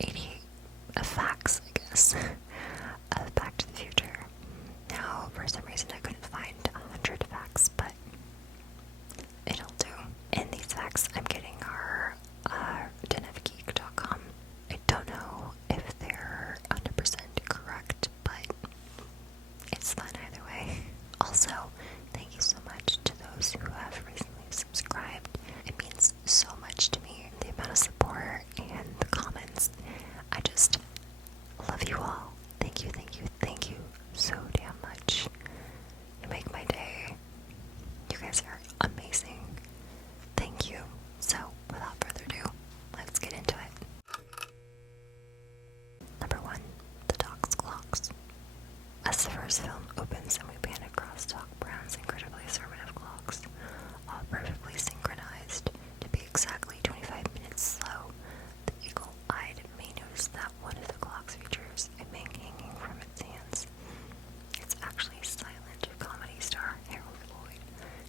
88 facts, I guess, of Back to the Future. Now, for some reason, I couldn't find 100 facts, but it'll do. And these facts I'm getting are denofgeek.com. I don't know if they're 100% correct, but it's fun either way. Also, thank you so much to those who have recently subscribed. It means so much to me, the amount of support and the comments. I just love you all. Thank you, thank you, thank you so damn much. You make my day. You guys are amazing. Thank you. So, without further ado, let's get into it. Number 1, The Doc's Clocks. As the first film opens and we pan across Doc Brown's incredibly assertive clocks, all perfectly synchronized to be exactly 25 minutes slow, the eagle-eyed may notice that one of the clock's features a man hanging from its hands. It's actually silent comedy star Harold Lloyd,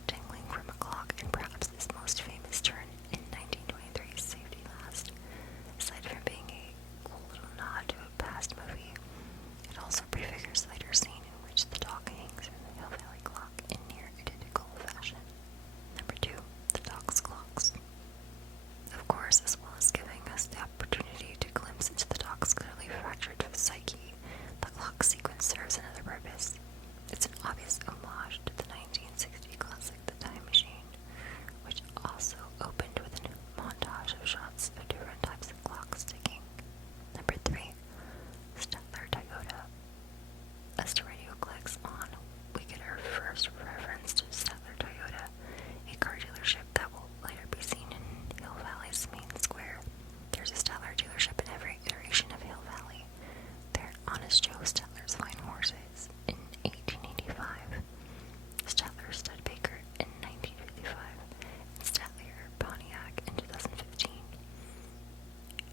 dangling from a clock in perhaps his most famous turn in 1923's Safety Last. Aside from being a cool little nod to a past movie, it also prefigures a later scene in which the Doc hangs from the Hill Valley clock in near identical fashion. Number 2, The Doc's Clocks. Of course, as well as giving us the opportunity to glimpse into the Doc's clearly fractured psyche, the clock sequence serves another purpose. It's an obvious homage to the 1960 classic The Time Machine, which also opened with a montage of shots of different types of clocks ticking. Number 3, Statler Toyota. As the radio clicks on, we get our first reference to Statler Toyota, a car dealership that will later be seen in Hill Valley's main square. There's a Statler dealership in every iteration of Hill Valley. They're Honest Joe Statler's Fine Horses in 1885, Statler Studebaker in 1955, and Statler Pontiac in 2015.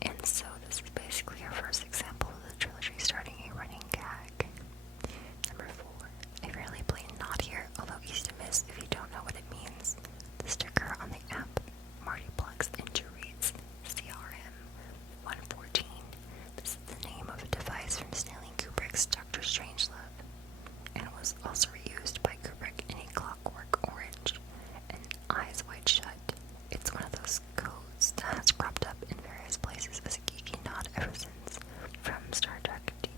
And so this is basically our first example of the trilogy starting a running gag. Number 4, a fairly blatant nod here, although easy to miss if you don't know what it means. The sticker on the app Marty plugs into reads CRM 114. This is the name of a device from Stanley Kubrick's Dr. Strangelove, and was also reused by Kubrick in A Clockwork Orange and Eyes Wide Shut. It's one of those codes that has cropped up in various places as a geeky nod ever since, from Star Trek Deep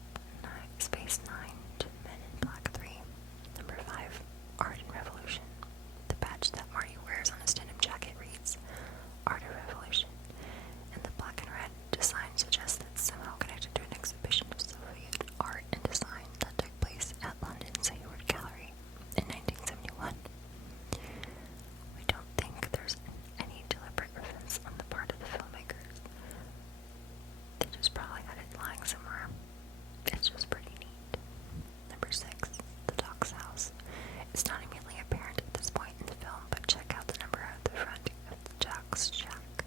Space Nine to Men in Black 3. Number 5, Art and Revolution. The badge that Marty wears on his denim jacket reads Art and Revolution, and the black and red design suggests that it's somehow connected to an exhibition of Soviet art and design that took place at London's Hayward Gallery in 1971. We don't think there's any deliberate reference on the part of the filmmakers. They just probably had it lying somewhere. It's just pretty neat. Number 6, The Doc's House. It's not immediately apparent at this point in the film, but check out the number at the front of the Doc's shack,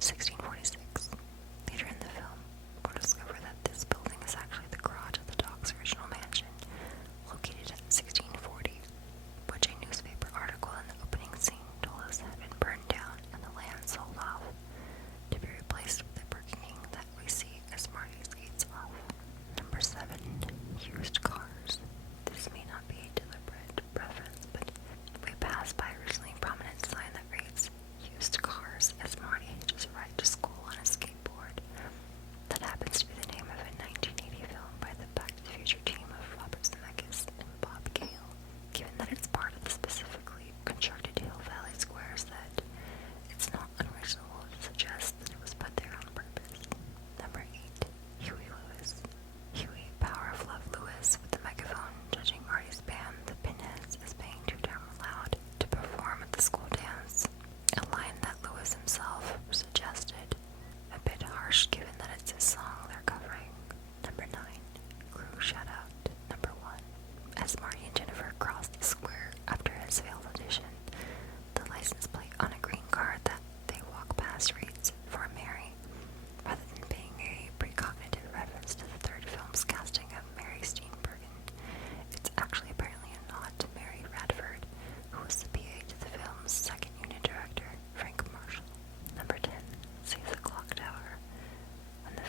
1646. Later in the film, we'll discover that this building is actually the garage of the Doc's original mansion, located at 1640, which a newspaper article in the opening scene told us had been burned down and the land sold off, to be replaced with the Burger King that we see as Marty skates off. Number 7, Used Cars. This may not be a deliberate reference, but we pass by a recently prominent sign that reads Used Cars as Marty hitches a ride to school on a skateboard. That happens to be the name of a 1980 film by the Back to the Future team of Robert Zemeckis and Bob Gale. Given that it's part of the specifically constructed Hill Valley squares, that it's not unreasonable to suggest that it was put there on purpose. Number 8, Huey Lewis. Huey, Power of Love Lewis, with the megaphone judging Marty's band, the Pinheads, as being too damn loud to perform at the school dance. A line that Lewis himself suggested, a bit harsh given that it's his song they're covering. Number 9, Crew Shoutout. Number 1, as Marty and Jennifer cross the square after his failed audition, the license plate on a green car that they walk past reads For Mary, rather than being a precognitive reference to the third film's casting of Mary Steenburgen. It's actually apparently a nod to Mary Radford, who was the PA to the film's second unit director, Frank Marshall. Number 10, Save the Clock Tower. When the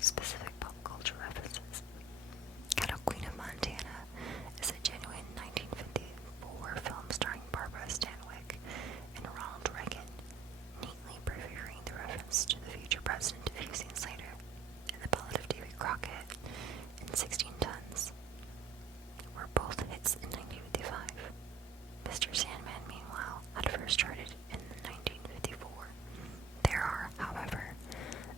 specific pop culture references. Cattle Queen of Montana is a genuine 1954 film starring Barbara Stanwyck and Ronald Reagan, neatly prefiguring the reference to the future president a few scenes later in The Ballad of Davy Crockett and 16 Tons, were both hits in 1955. Mr. Sandman, meanwhile, had first charted in 1954. There are, however,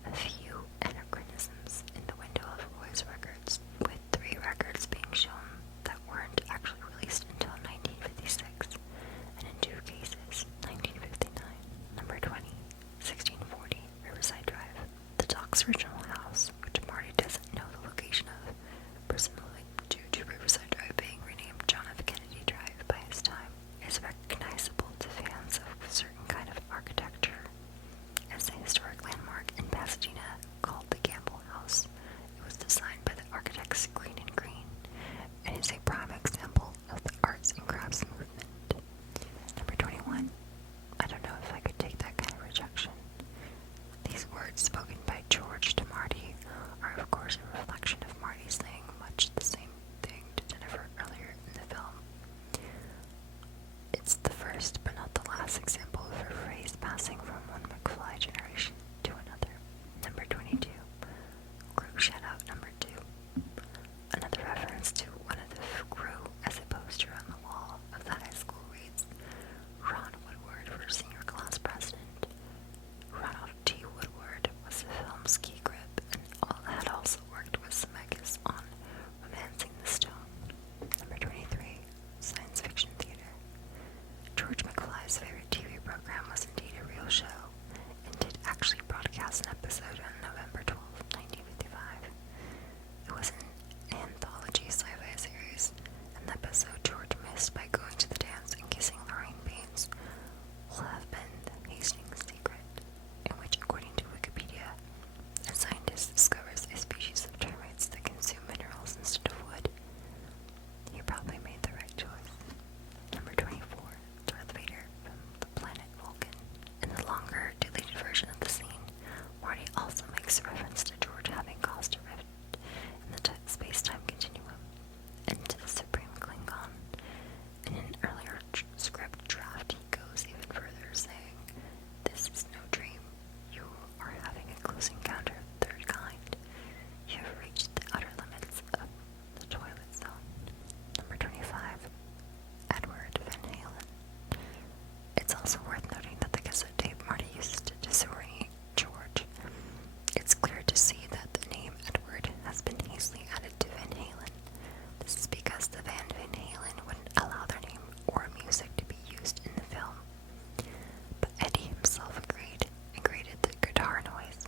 a few anachronisms in the window of Roy's records, with 3 records being shown that weren't actually released until 1956, and in 2 cases, 1959. Number 20, 1640, Riverside Drive. The Doc's original house, which Marty doesn't know the location of, presumably due to Riverside Drive being renamed John F. Kennedy Drive by his time, is recognizable to fans of a certain kind of architecture as a historic landmark in Pasadena called the Gamble House. It was designed by the architects Green and Green and is a prime example of the arts and crafts movement. Number 21. I don't know if I could take that kind of rejection. These words spoken by George to Marty are of course a reflection of Marty saying much the same thing to Jennifer earlier in the film. It's the first but not the last example of a phrase passing from one McFly generation to another. Number 22. Crew Shoutout Number 2. Another reference to one of the crew as a poster on the wall of the high school reads, Ron Woodward for senior class president. Ronald T. Woodward was the film's key grip and had also worked with Zemeckis on Romancing the Stone. Number 23. Science Fiction Theater. George McFly's favorite TV program was indeed a real show, and did actually broadcast an episode on November 12, 1955. It was an anthology sci-fi series, and the episode George missed by going to the dance and kissing Lorraine Baines will have been The Hastings Secret, in which, according to Wikipedia, a scientist discovers a species of termites that consume minerals instead of wood. He probably made the right choice. Number 24. Darth Vader from the planet Vulcan. In the longer, deleted version of the scene, Marty also makes reference to George having caused a rift in the space-time continuum, and to the Supreme Klingon. In an earlier script draft, he goes even further, saying, This is no dream. You are having a close encounter of the third kind. You have reached the outer limits of the Twilight Zone. Number 25. Edward Van Halen. It's also worth noting that the cassette tape Marty uses to disorient George. It's clear to see that the name Edward has been hastily added to Van Halen. This is because the band Van Halen wouldn't allow their name or music to be used in the film. But Eddie himself agreed and created the guitar noise,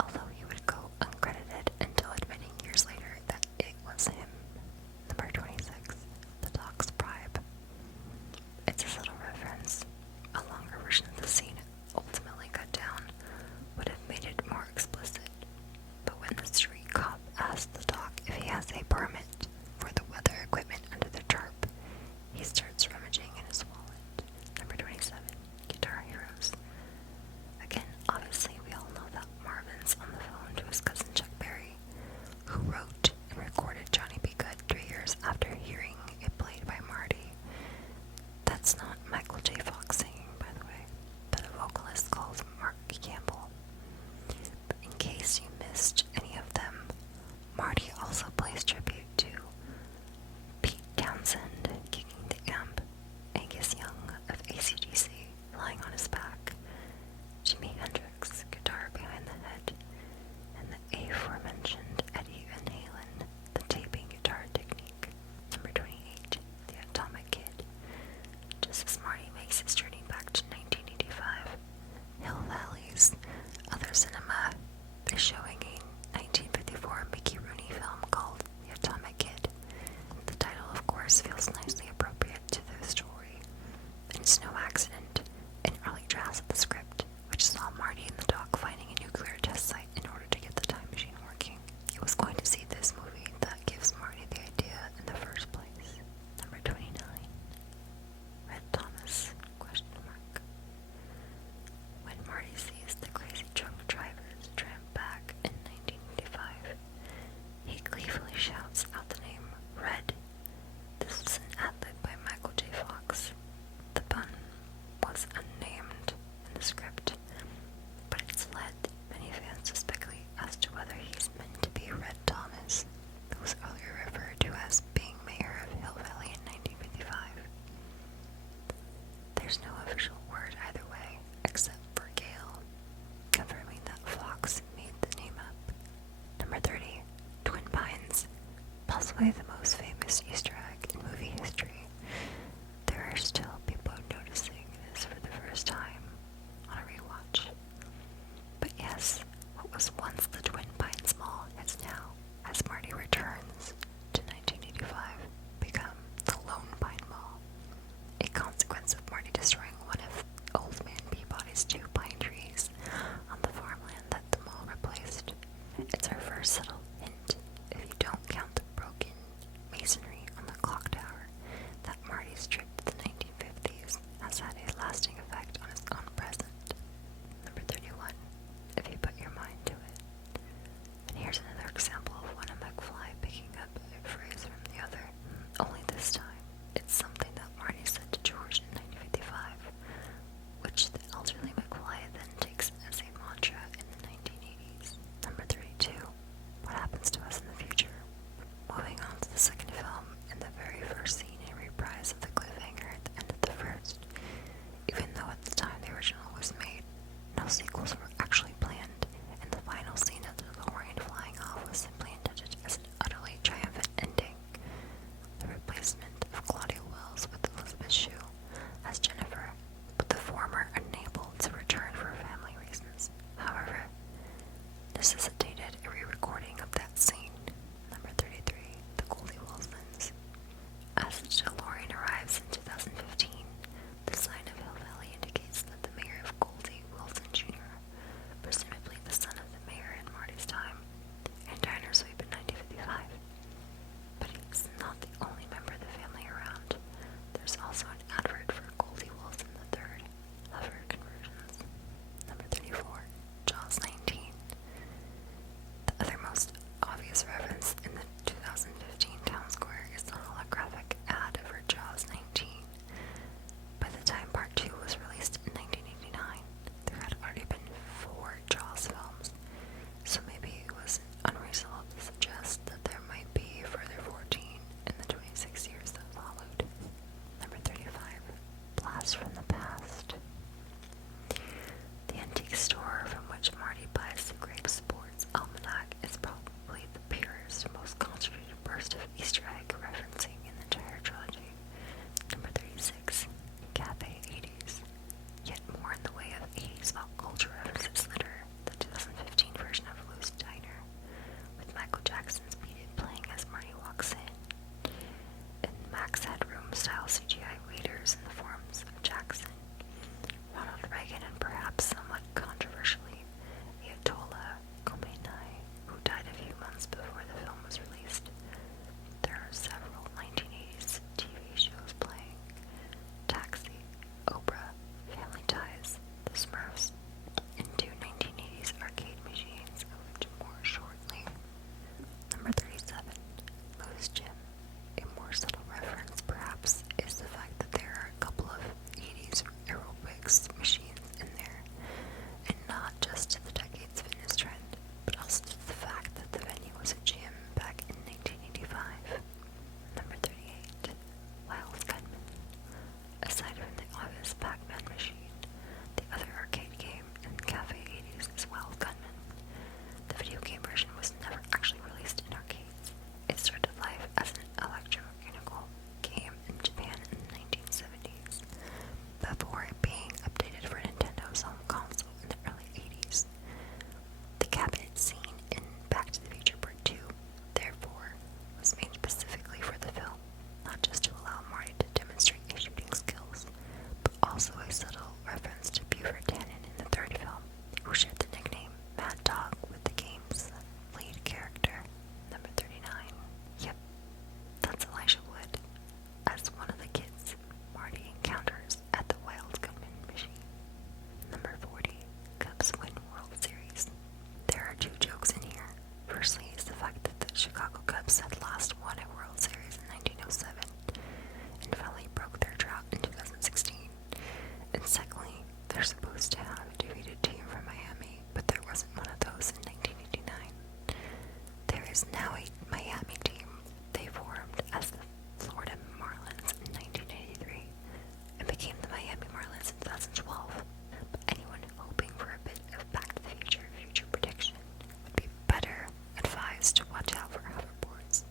although he would go uncredited until admitting years later that it was him. Number 26. The Doc's Bribe. It's a subtle reference. A longer version of the scene, ultimately cut down, would have made it more explicit. But when the street cop asks the Doc if he has a permit for the weather equipment under the tarp, he starts rummaging in his wallet. Number 27. Guitar Heroes. Again, obviously we all know that Marvin's on the phone to his cousin Chuck Berry, who wrote and recorded Johnny B. Good 3 years after hearing it played by Marty. That's not Michael J. Fox singing, by the way, but a vocalist called Mark Campbell. But in case you missed any of them, Marty also plays tribute to Pete Townsend kicking the amp, Angus Young of AC/DC lying on his back, Jimi Hendrix guitar behind the head, and the aforementioned Eddie Van Halen, the taping guitar technique. Number 28. The Atomic Kid. Just as Marty makes his journey back to 1985, Hill Valley's other cinema is showing a Possibly the most famous Easter egg in movie history, there are still people noticing this for the first time on a rewatch. But yes, what was once the Twin Pines Mall has now, as Marty returns to 1985, become the Lone Pine Mall, a consequence of Marty destroying one of Old Man Peabody's 2 pine trees on the farmland that the mall replaced. It's our first subtle hint, if you don't count the broken masonry on the clock tower, that Marty's trip to the 1950s has had a lasting effect on his own present. Number 31, if you put your mind to it. And here's another example of one of McFly picking up a phrase from the other, only this time it's something that Marty said to George in 1955, which the elderly McFly then takes as a mantra in the 1980s. Number 32, what happens to us in the future? Moving on to the second film, in the very first scene, a reprise of the cliffhanger at the end of the first. Even though at the time the original was made, no sequels were actually planned, and the final scene of the DeLorean flying off was simply intended as an utterly triumphant ending. The replacement of Claudia Wells with Elizabeth Shue as Jennifer, with the former unable to return for family reasons. However, necessitated a re-recording of that scene. Number 33, the Goldie Wilsons. As the DeLorean arrives in 2015, the sign of Hill Valley indicates that the mayor of Goldie Wilson Jr., presumably the son of the mayor in Marty's time, and diner sweep in 1955. But he's not the only member of the family around. There's also an advert for Goldie Wilson III, lover conversions. Number 34, Jaws 19. The other most obvious reference in the 2015 town square is the holographic ad for Jaws 19. By the time Part 2 was released in 1989, there had already been 4 Jaws films, so maybe it was unreasonable to suggest that there might be a further 14 in the 26 years that followed. Number 35, Blast from the Past. The antique store from which Marty buys the Grape Sports Almanac is probably the purest, most concentrated burst of Easter egg referencing in the entire trilogy. Number 36, Cafe 80s. Yet more in the way of 80s pop culture references litter the 2015 version of Lou's Diner, with Michael Jackson's Beat It playing as Marty walks in, and Max Headroom-style CGI waiters in the forms of Jackson, Ronald Reagan, and perhaps somewhat controversially, Ayatollah Khomeini, who died a few months before the film was released. There are several 1980s TV shows playing: Taxi, Oprah, Family Ties, The Smurfs, and 2 1980s arcade machines, of which more shortly. Number 37, Lou's Gym. A more subtle reference, perhaps, is the fact that there are a couple of 80s aerobics machines in there, and not just to the decade's fitness trend, but also to the fact that the venue was a gym back in 1985. Number 38, Wild Gunman. Aside from the obvious Pac-Man machine, the other arcade game in Cafe 80s is Wild Gunman. The video game version was never actually released in arcades. It started life as an electromechanical game in Japan in the 1970s, before it being updated for Nintendo's home console in the early 80s. The cabinet scene in Back to the Future Part 2, therefore, was made specifically for the film, not just to allow Marty to demonstrate his shooting skills, but also a subtle reference to Buford Tannen in the third film, who shared the nickname Mad Dog with the game's lead character. Number 39. Yep, that's Elijah Wood, as one of the kids Marty encounters at the Wild Gunman machine. Number 40, Cubs win World Series. There are 2 jokes in here. Firstly is the fact that the Chicago Cubs had last won a World Series in 1907 and finally broke their drought in 2016. And secondly, they're supposed to have a defeated team from Miami, but there wasn't one of those in 1989. There is now a Miami team. They formed as the Florida Marlins in 1983 and became the Miami Marlins in 2012. But anyone hoping for a bit of Back to the Future prediction would be better advised to watch out for hoverboards.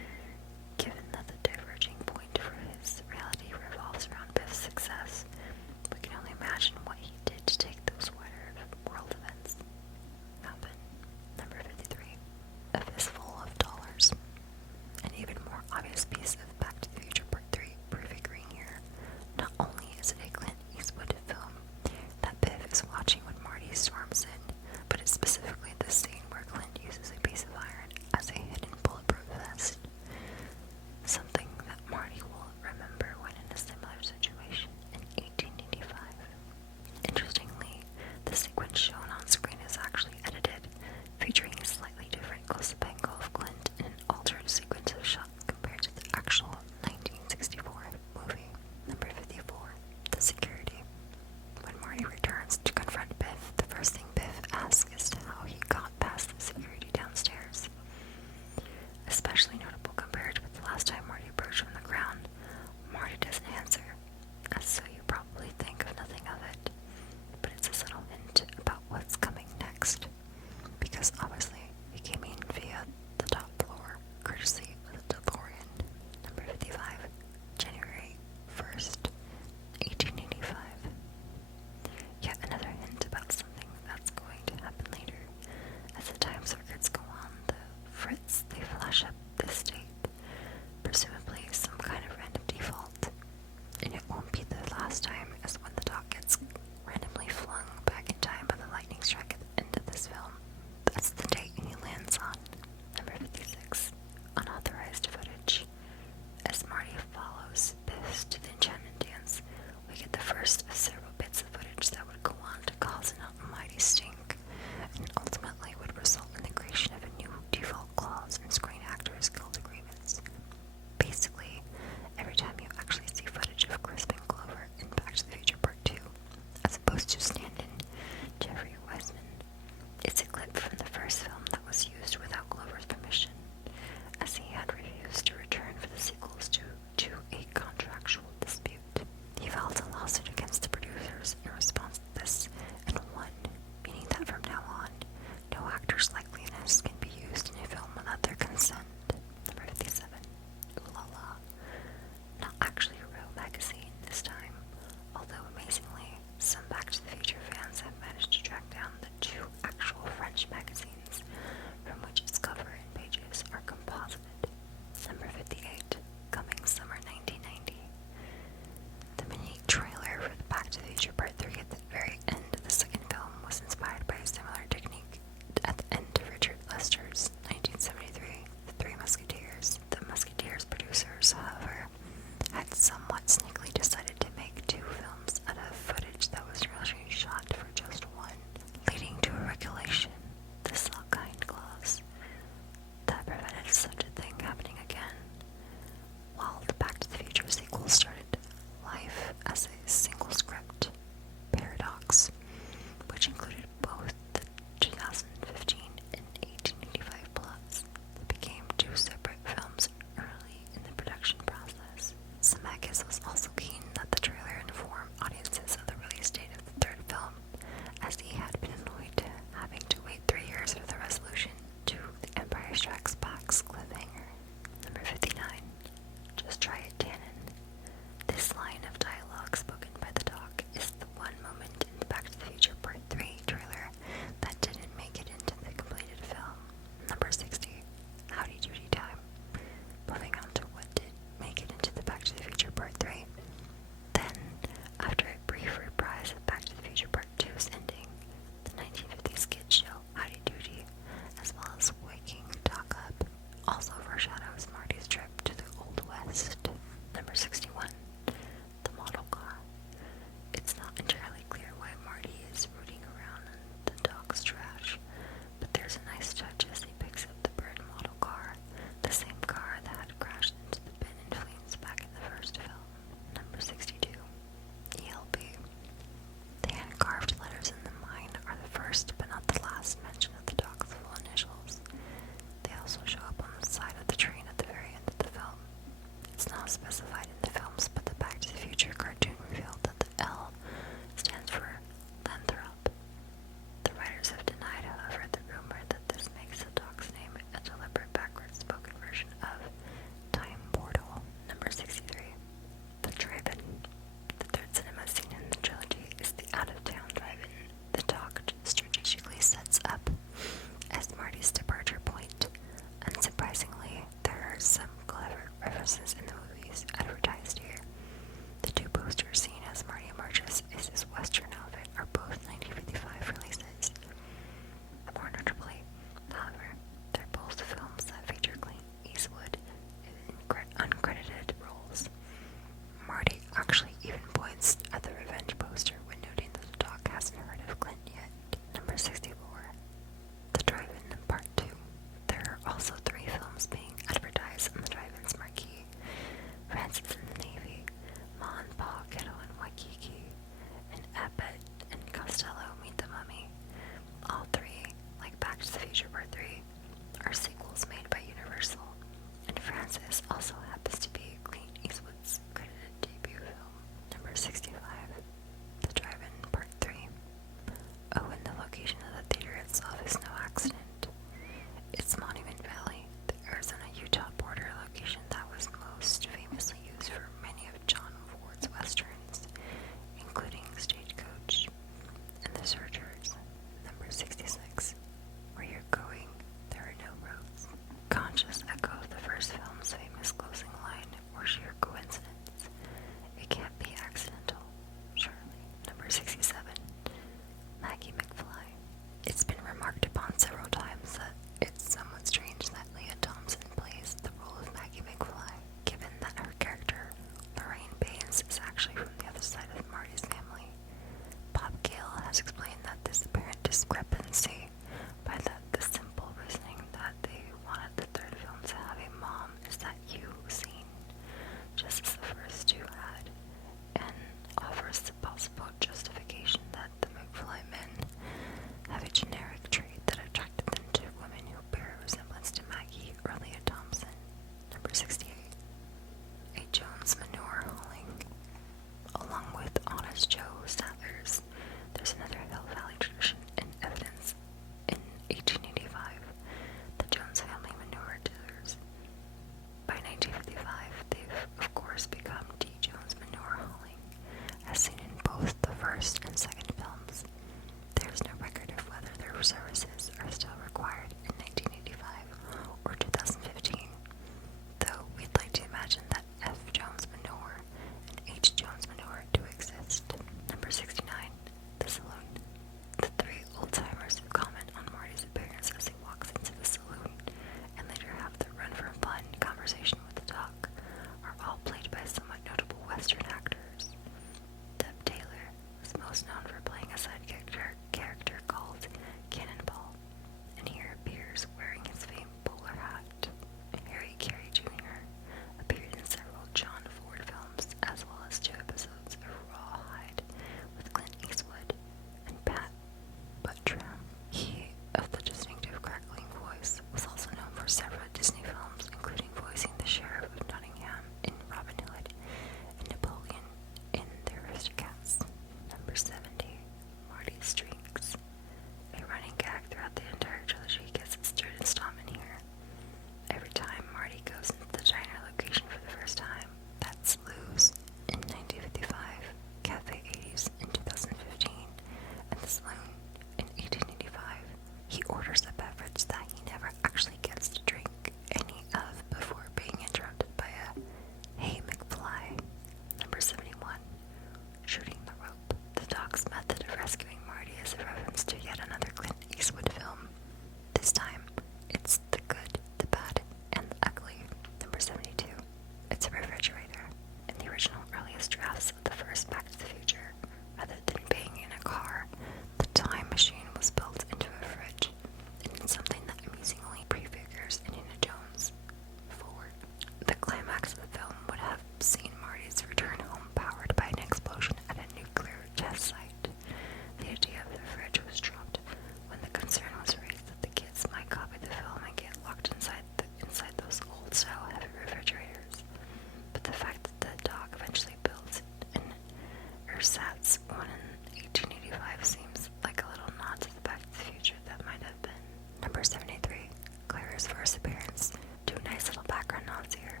first appearance. Two nice little background nods here.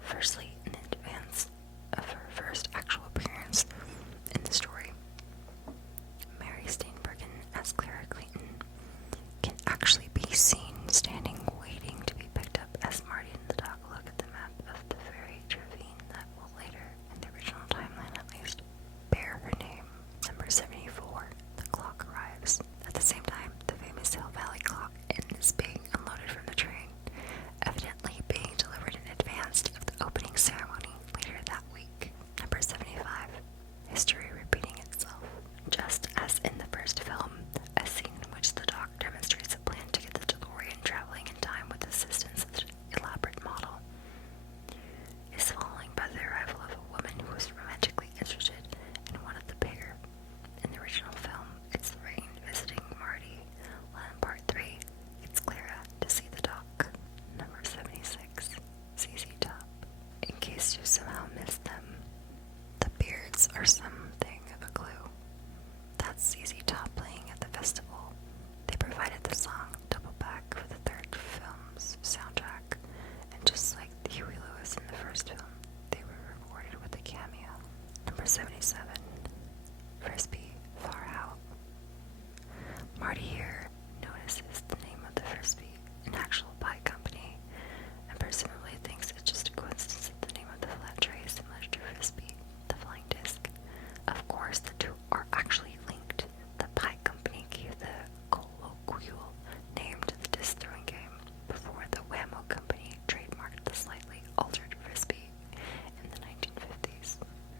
Firstly, in advance of her first actual appearance in the story, Mary Steenburgen as Clara Clayton can actually be seen standing waiting to be picked up as Marty and the dog look at the map of the very ravine that will later, in the original timeline at least, bear her name. Number 74, the clock arrives. At the same time, the famous Hill Valley clock is being unloaded from the train, evidently being delivered in advance of the opening ceremony later that week. Number 75, history repeating itself. Just as in the first film, a scene in which the doc demonstrates a plan to get the DeLorean traveling in time with assistance of an elaborate model is following by the arrival of a woman who was romantically interested in one of the pair. In the original film, it's Lorraine visiting Marty, while in part 3, it's Clara to see the doc. Number 76, ZZ Top. In case you somehow missed them, the Beards are something of a clue. That's ZZ Top playing at the festival. They provided the song Double Back for the third film's soundtrack, and just like Huey Lewis in the first film, they were rewarded with a cameo. Number 77, Frisbee Far Out. Marty here notices the name of the Frisbee, an actual pie company, and presumably thinks it's just a coincidence that the name of the flat tray is similar to Frisbee, the flying disc. Of course, the two are actually linked. The pie company gave the colloquial name to the disc throwing game before the Whammo company trademarked the slightly altered Frisbee in the 1950s.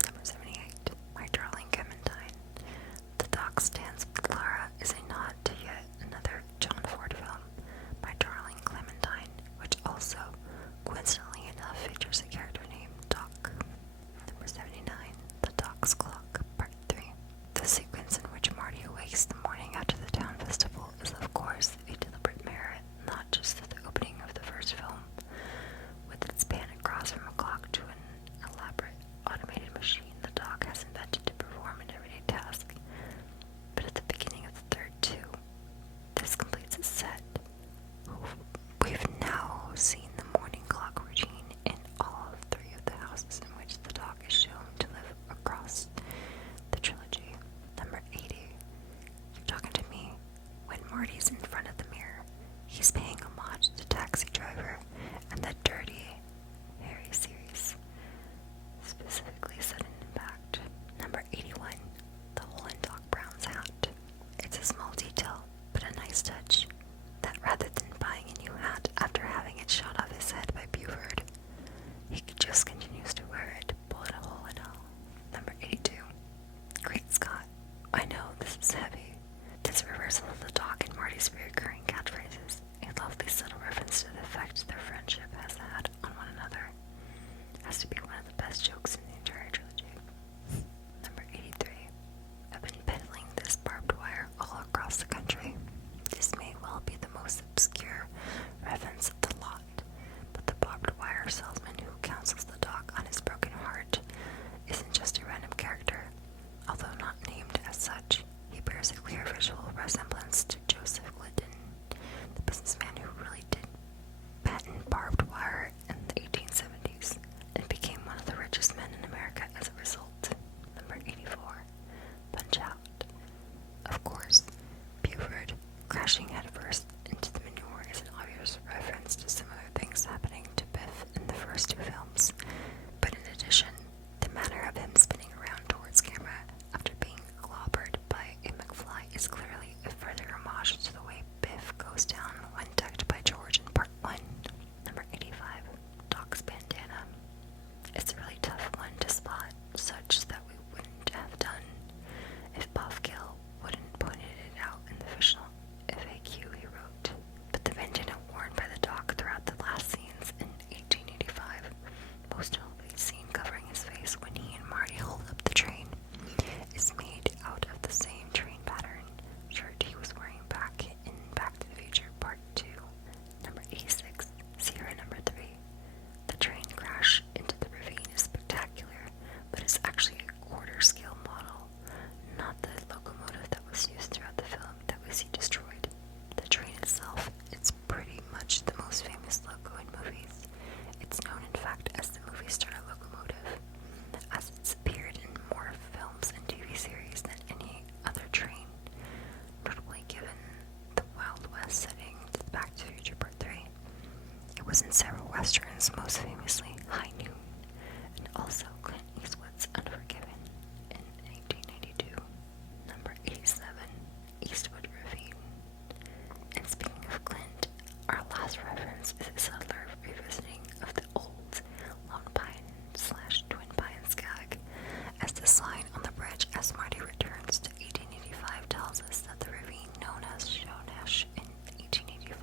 Number 78, My Darling Clementine. The doc stands with Clara is a nod to yet another John Ford film, My Darling Clementine, which also, coincidentally enough, features a character named Doc. Number 79, The Doc's Clock, Part 3. The sequence in which Marty awakes the morning after the town festival is, of course, a deliberate merit, not just to the opening of the first film, with its pan across from a clock to an elaborate automated machine the Doc has invented to perform an everyday task, but at the beginning of the third too. This completes a set. We've now seen the morning clock routine in all 3 of the houses in which the Doc is shown to live across the trilogy. Number 80, You're Talking to Me. When Marty's in front of the mirror, he's paying homage to Taxi Driver and the Dirty Harry series, specifically Sudden Impact. Number 81, The Hole in Doc Brown's Hat. It's a small detail, but a nice touch, that rather than buying a new hat after having it shot off his head by Buford, he just continues to wear it, bullet hole and all. Number 82, Great Scott. I know this is heavy. This reversal of the Doc and Marty's recurring catchphrases, a was in several westerns, most famously High Noon, and also Clint Eastwood's Unforgiven in 1992. Number 87, Eastwood Ravine. And speaking of Clint, our last reference is a settler revisiting of the old Lone Pine/Twin Pines gag, as the sign on the bridge as Marty returns to 1885 tells us that the ravine known as Shonesh in 1885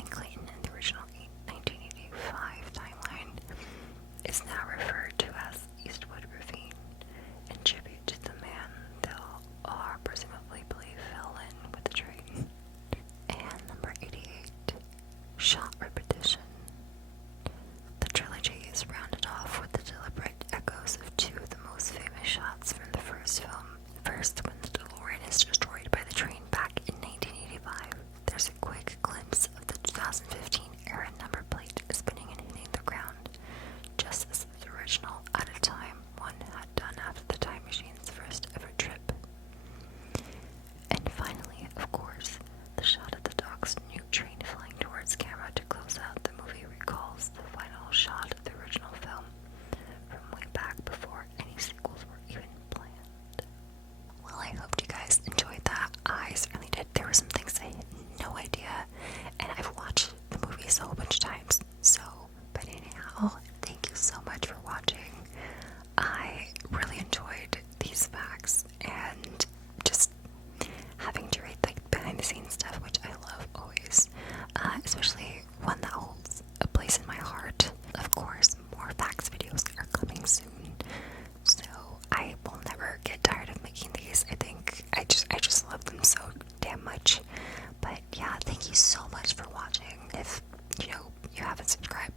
and Clayton in the original 1985 timeline is now referred to as Eastwood Ravine, in tribute to the man they'll all presumably believe fell in with the train. And number 88, Shot Repetition. The trilogy is rounded off with the deliberate echoes of two of the most famous shots from the first film. First, when the DeLorean is destroyed by the train back in 1985, there's a quick glimpse of the 2015 era number plate spinning and hitting the ground, just as the original at a time one had done after the Time Machine's first ever trip. And finally, of course, the shot of the Doc's new train flying towards camera to close out the movie recalls the final shot of the original film from way back before any sequels were even planned. Well, I hope you guys enjoyed that. I certainly did. There were some things I had no idea, and I've watched the movies a whole bunch of times, but anyhow, thank you so much for watching. I really enjoyed these facts, and just having to read like behind the scenes stuff, which I love always, especially one that holds a place in my heart. Of course, more facts videos are coming soon, so I will never get tired of making these. I think I just love them so damn much. But yeah, thank you so much for watching. If you haven't subscribed,